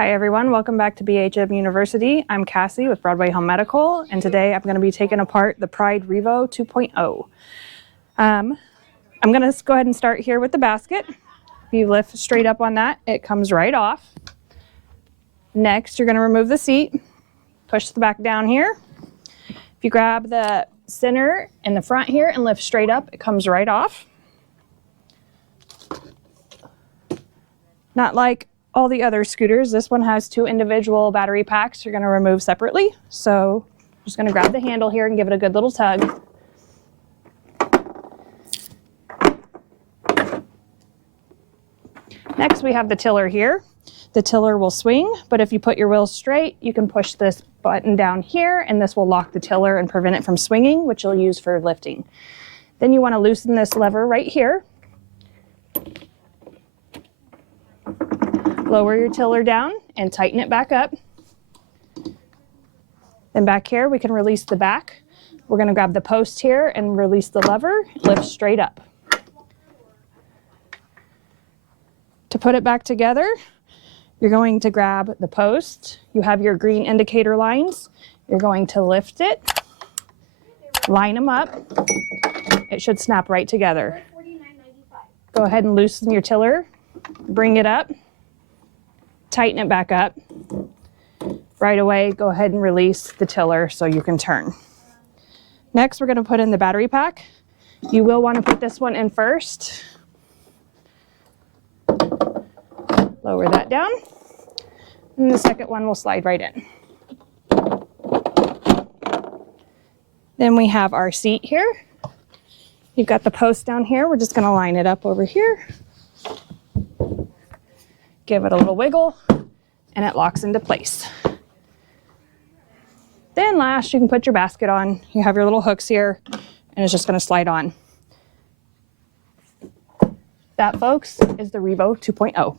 Hi everyone, welcome back to BHM University. I'm Cassie with Broadway Home Medical, and today I'm going to be taking apart the Pride Revo 2.0. I'm going to go ahead and start here with the basket. If you lift straight up on that, it comes right off. Next, you're going to remove the seat, push the back down here. If you grab the center in the front here and lift straight up, it comes right off. Not like all the other scooters, this one has two individual battery packs you're going to remove separately. So I'm just going to grab the handle here and give it a good little tug. Next we have the tiller here. The tiller will swing, but if you put your wheels straight, you can push this button down here and this will lock the tiller and prevent it from swinging, which you'll use for lifting. Then you want to loosen this lever right here. Lower your tiller down and tighten it back up. Then back here, we can release the back. We're going to grab the post here and release the lever, lift straight up. To put it back together, you're going to grab the post. You have your green indicator lines. You're going to lift it, line them up. It should snap right together. Go ahead and loosen your tiller, bring it up. Tighten it back up. Right away, go ahead and release the tiller so you can turn. Next, we're going to put in the battery pack. You will want to put this one in first. Lower that down. And the second one will slide right in. Then we have our seat here. You've got the post down here. We're just going to line it up over here. Give it a little wiggle, and it locks into place. Then last, you can put your basket on. You have your little hooks here, and it's just going to slide on. That, folks, is the Revo 2.0.